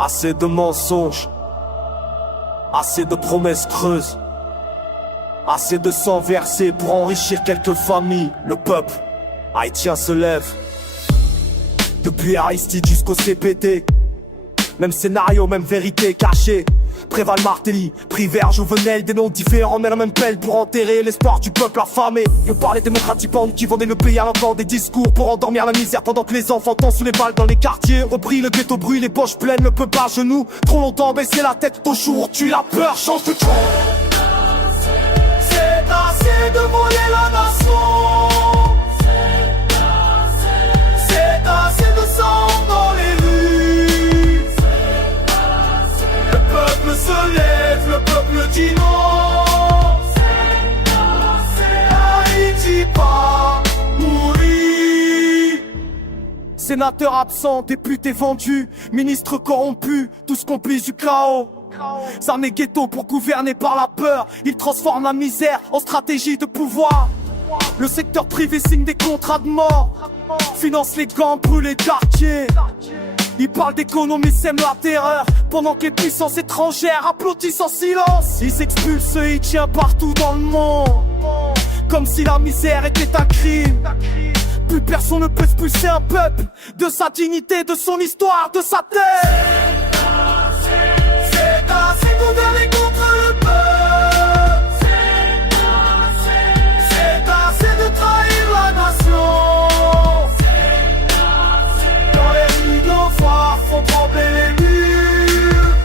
Assez de mensonges, assez de promesses creuses, assez de sang versé pour enrichir quelques familles. Le peuple haïtien se lève. Depuis Aristide jusqu'au CPT, même scénario, même vérité cachée. Préval, Martelly, Privert, Jouvenel, des noms différents mais la même pelle pour enterrer l'espoir du peuple affamé. Je parlais démocratique qui vendaient le pays à l'entendre des discours pour endormir la misère pendant que les enfants tombent sous les balles dans les quartiers. Repris, le ghetto brûle, les poches pleines, le peuple à genoux. Trop longtemps baisser la tête, au jour, tue la peur, change de ton. C'est assez de voler la nation. C'est assez de sang dans les rues. Le peuple se lève, le peuple dit non. Haïti pas mourir. Sénateur absent, député vendu, ministre corrompu, tous complices du chaos. Armée ghetto pour gouverner par la peur. Ils transforment la misère en stratégie de pouvoir. Le secteur privé signe des contrats de mort, finance les gangs, brûle les quartiers. Ils parlent d'économie, sèment la terreur, pendant que les puissances étrangères applaudissent en silence. Ils expulsent ceux Haïtiens partout dans le monde, comme si la misère était un crime. Plus personne ne peut expulser un peuple de sa dignité, de son histoire, de sa terre. C'est assez gouverner contre le peuple. C'est assez de trahir la nation. Dans les rues de l'enfer font trembler les murs.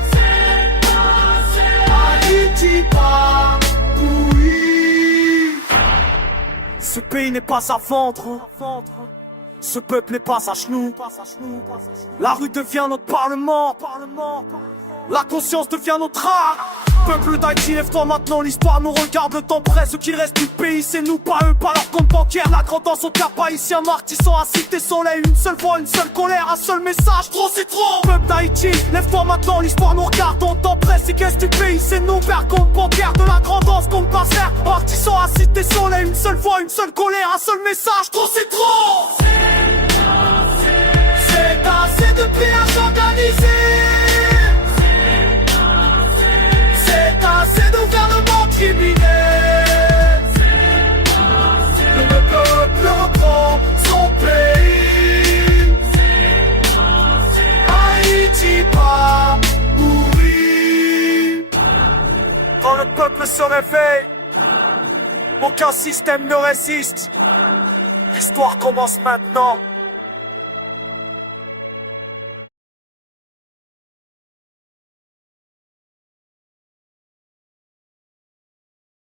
Haïti pas pourri. Ce pays n'est pas à vendre. Ce peuple n'est pas à genoux. La rue devient notre parlement. La conscience devient notre art. Peuple d'Haïti, lève-toi maintenant, l'histoire nous regarde, le temps presse. Ce qu'il reste du pays, c'est nous, pas eux, pas leur compte bancaire. La grandance au cap haïtien, martissant à Cité Soleil. Une seule voix, une seule colère, un seul message, trop c'est trop. Peuple d'Haïti, lève-toi maintenant, l'histoire nous regarde, le temps presse. Ce qu'il reste du pays, c'est nous, père compte bancaire. De la grandance qu'on ne pas faire, martissant à Cité Soleil. Une seule voix, une seule colère, un seul message, trop c'est trop. C'est assez de pillage organisé. C'est assez de gouvernement criminel. Le peuple reprend son pays. Haïti pas mourir. Quand le peuple se réveille, aucun système ne résiste. L'histoire commence maintenant.